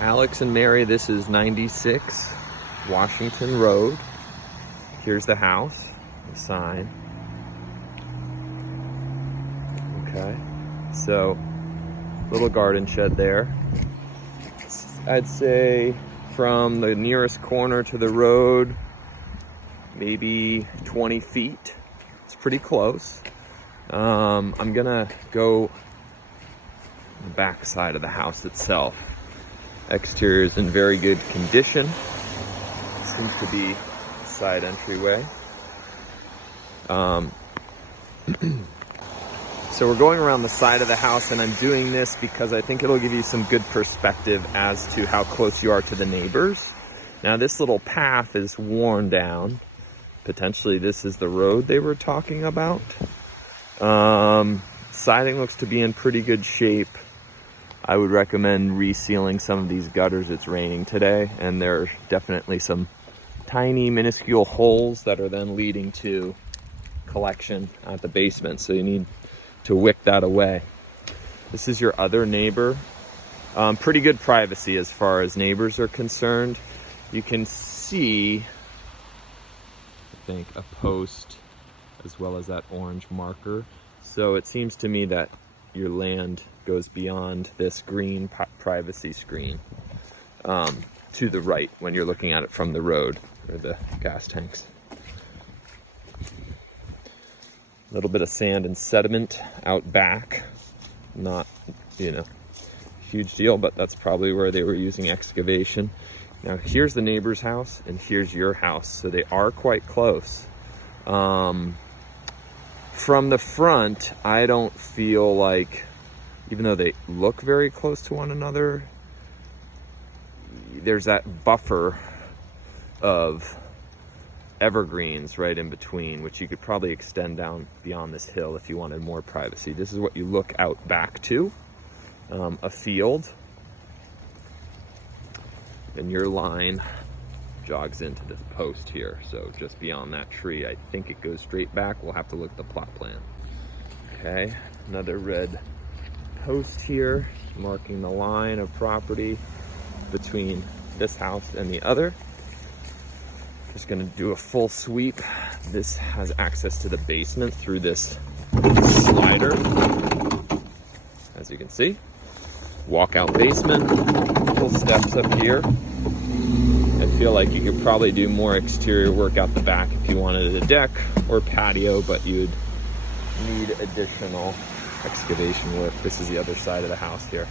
Alex and Mary, this is 96 Washington Road. Here's the house, the sign. Okay, so little garden shed there. I'd say from the nearest corner to the road, maybe 20 feet. It's pretty close. I'm gonna go the back side of the house itself. Exterior is in very good condition. Seems to be side entryway. So we're going around the side of the house, and I'm doing this because I think it'll give you some good perspective as to how close you are to the neighbors. Now this little path is worn down. Potentially this is the road they were talking about. Siding looks to be in pretty good shape. I would recommend resealing some of these gutters. It's raining today, and there are definitely some tiny minuscule holes that are then leading to collection at the basement, so you need to wick that away. This is your other neighbor. Pretty good privacy as far as neighbors are concerned. You can see, I think, a post as well as that orange marker. So it seems to me that your land goes beyond this green privacy screen to the right when you're looking at it from the road or the gas tanks. A little bit of sand and sediment out back. Not, huge deal, but that's probably where they were using excavation. Now here's the neighbor's house and here's your house, so they are quite close. From the front, I don't feel like, even though they look very close to one another, there's that buffer of evergreens right in between, which you could probably extend down beyond this hill if you wanted more privacy. This is what you look out back to, a field. And your line jogs into this post here. So just beyond that tree, I think it goes straight back. We'll have to look at the plot plan. Okay, another red post here marking the line of property between this house and the other. Just gonna do a full sweep. This has access to the basement through this slider, as you can see. Walkout basement, little steps up here. I feel like you could probably do more exterior work out the back if you wanted a deck or patio, but you'd need additional excavation work. This is the other side of the house here.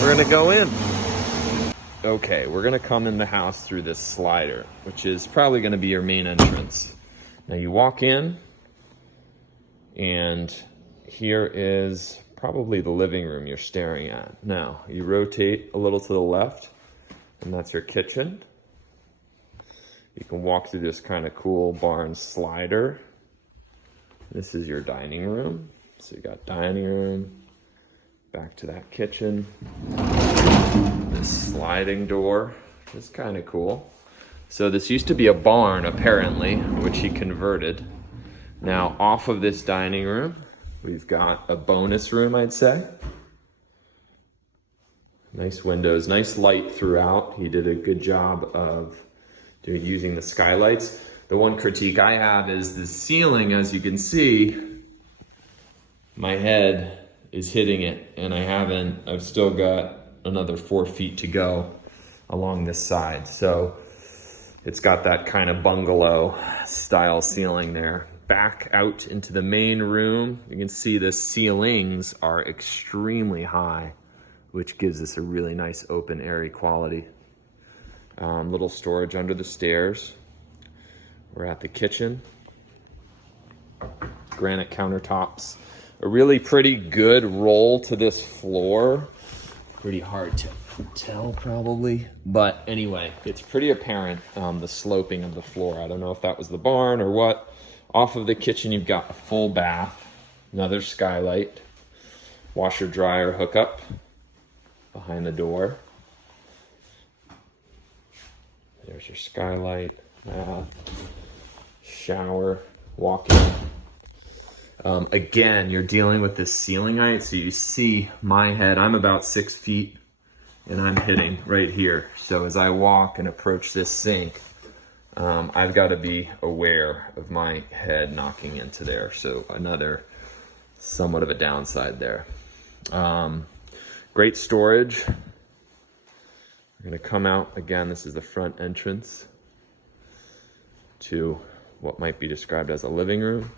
We're gonna go in. Okay, we're gonna come in the house through this slider, which is probably gonna be your main entrance. Now you walk in, and here is probably the living room you're staring at. Now, you rotate a little to the left, and that's your kitchen. You can walk through this kind of cool barn slider. This is your dining room. So you got dining room, back to that kitchen. This sliding door is kind of cool. So this used to be a barn, apparently, which he converted. Now, off of this dining room, we've got a bonus room, I'd say. Nice windows, nice light throughout. He did a good job of using the skylights. The one critique I have is the ceiling. As you can see, my head is hitting it, and I've still got another 4 feet to go along this side. So it's got that kind of bungalow style ceiling there. Back out into the main room, you can see the ceilings are extremely high, which gives us a really nice open airy quality. Little storage under the stairs. We're at the kitchen. Granite countertops. A really pretty good roll to this floor. Pretty hard to tell probably, but anyway, it's pretty apparent, the sloping of the floor. I don't know if that was the barn or what. Off of the kitchen, you've got a full bath, another skylight, washer dryer hookup behind the door. There's your skylight, bath, shower, walk-in. Again, you're dealing with this ceiling height, so you see my head, I'm about 6 feet and I'm hitting right here. So as I walk and approach this sink, I've got to be aware of my head knocking into there. So another somewhat of a downside there. Great storage. We're going to come out again. This is the front entrance to what might be described as a living room.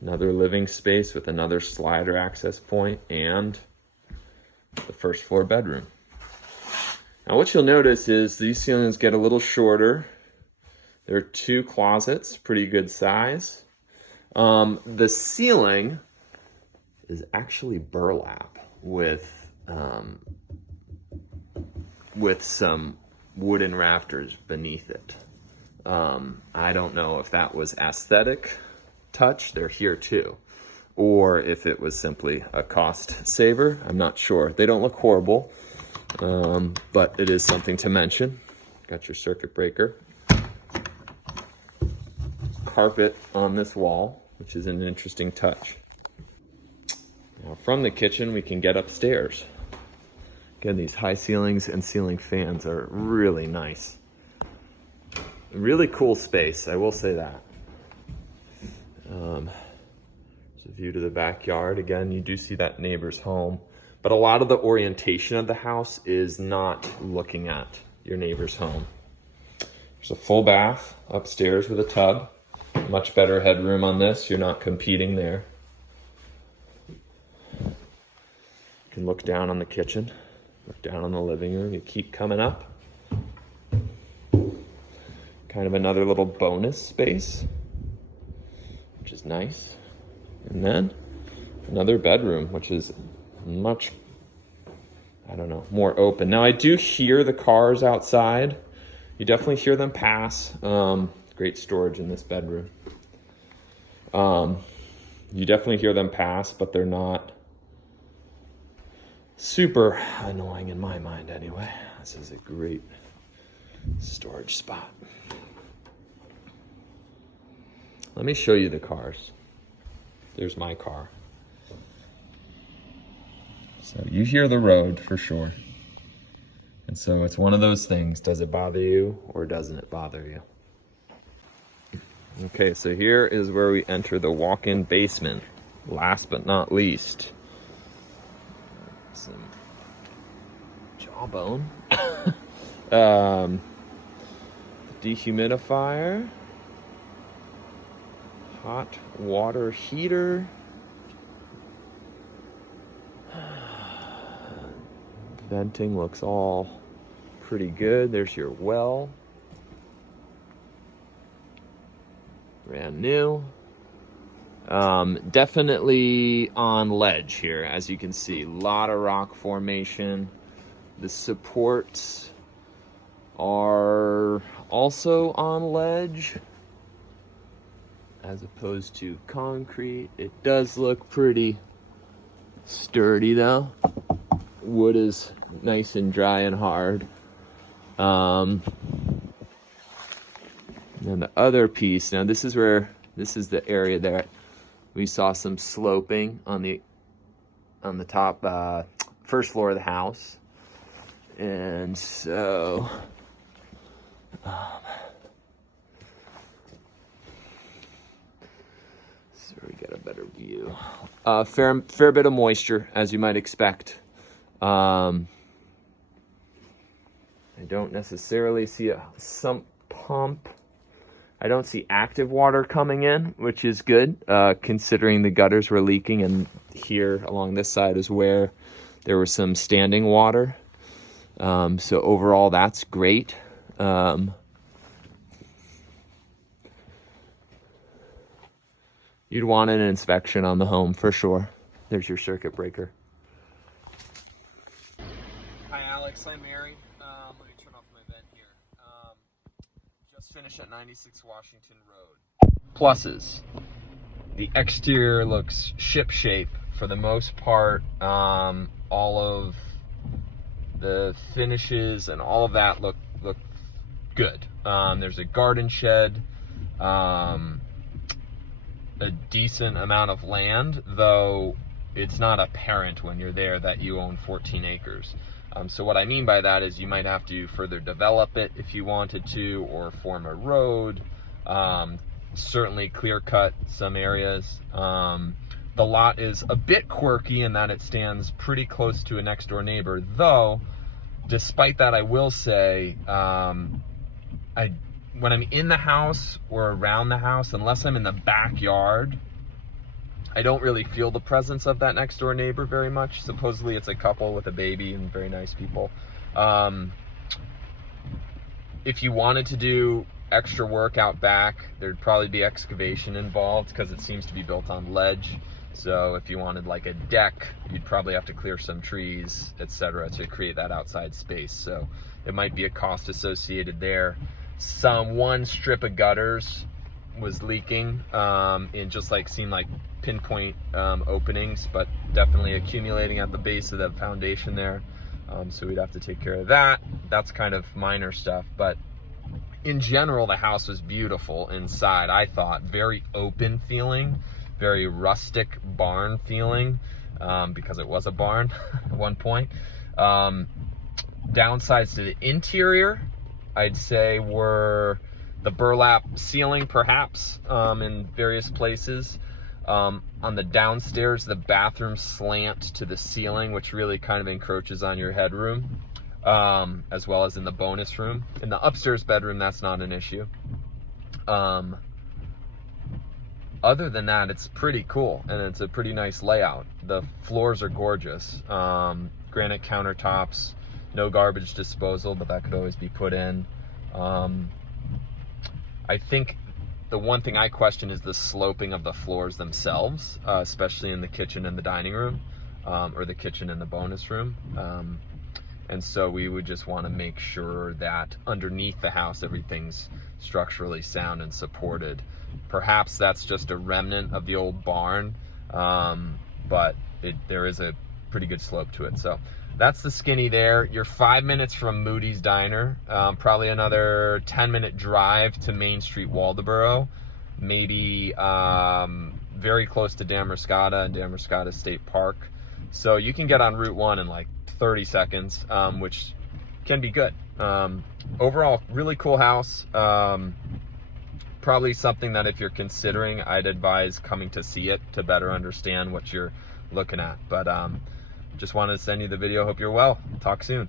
Another living space with another slider access point and the first floor bedroom. Now what you'll notice is these ceilings get a little shorter. There are 2 closets, pretty good size. The ceiling is actually burlap with some wooden rafters beneath it. I don't know if that was aesthetic touch, they're here too, or if it was simply a cost saver. I'm not sure. They don't look horrible, but it is something to mention. Got your circuit breaker. Carpet on this wall, which is an interesting touch. Now from the kitchen we can get upstairs. Again, these high ceilings and ceiling fans are really nice. Really cool space, I will say that. There's a view to the backyard. Again, you do see that neighbor's home, but a lot of the orientation of the house is not looking at your neighbor's home. There's a full bath upstairs with a tub. Much better headroom on this. You're not competing there. You can look down on the kitchen, look down on the living room. You keep coming up. Kind of another little bonus space, which is nice. And then another bedroom, which is much, I don't know, more open. Now I do hear the cars outside. You definitely hear them pass. Great storage in this bedroom. You definitely hear them pass, but they're not super annoying in my mind anyway. This is a great storage spot. Let me show you the cars. There's my car. So you hear the road for sure. And so it's one of those things. Does it bother you or doesn't it bother you? Okay, so here is where we enter the walk-in basement. Last but not least, some jawbone. Dehumidifier. Hot water heater. Venting looks all pretty good. There's your well. Brand new. Definitely on ledge here, as you can see. A lot of rock formation. The supports are also on ledge as opposed to concrete. It does look pretty sturdy though. Wood is nice and dry and hard. And the other piece, now this is the area there we saw some sloping on the top first floor of the house. And so we get a better view. Fair bit of moisture, as you might expect. I don't necessarily see a sump pump. I don't see active water coming in, which is good, considering the gutters were leaking, and here along this side is where there was some standing water. So overall, that's great. You'd want an inspection on the home for sure. There's your circuit breaker. Hi Alex, I'm Mary. Let me turn off my vent here. Just finished at 96 Washington Road. Pluses. The exterior looks ship-shape for the most part. All of the finishes and all of that look good. There's a garden shed. a decent amount of land, though it's not apparent when you're there that you own 14 acres. So what I mean by that is you might have to further develop it if you wanted to, or form a road, certainly clear cut some areas. The lot is a bit quirky in that it stands pretty close to a next door neighbor, though despite that, I will say, when I'm in the house or around the house, unless I'm in the backyard, I don't really feel the presence of that next door neighbor very much. Supposedly it's a couple with a baby and very nice people. If you wanted to do extra work out back, there'd probably be excavation involved because it seems to be built on ledge. So if you wanted like a deck, you'd probably have to clear some trees, etc., to create that outside space. So it might be a cost associated there. One strip of gutters was leaking, and just like seemed like pinpoint openings, but definitely accumulating at the base of the foundation there. So we'd have to take care of that. That's kind of minor stuff, but in general, the house was beautiful inside. I thought very open feeling, very rustic barn feeling, because it was a barn at one point. Downsides to the interior, I'd say, were the burlap ceiling, perhaps, in various places. On the downstairs, the bathroom slant to the ceiling, which really kind of encroaches on your headroom, as well as in the bonus room. In the upstairs bedroom, that's not an issue. Other than that, it's pretty cool, and it's a pretty nice layout. The floors are gorgeous. Granite countertops, no garbage disposal, but that could always be put in. I think the one thing I question is the sloping of the floors themselves, especially in the kitchen and the dining room, or the kitchen and the bonus room. And so we would just want to make sure that underneath the house, everything's structurally sound and supported. Perhaps that's just a remnant of the old barn, but there is a pretty good slope to it. So that's the Skinny there. You're 5 minutes from Moody's Diner, probably another 10-minute drive to Main Street, Waldoboro, maybe very close to Damariscotta and Damariscotta State Park. So you can get on Route 1 in like 30 seconds, which can be good. Overall, really cool house. Probably something that if you're considering, I'd advise coming to see it to better understand what you're looking at. But just wanted to send you the video. Hope you're well. Talk soon.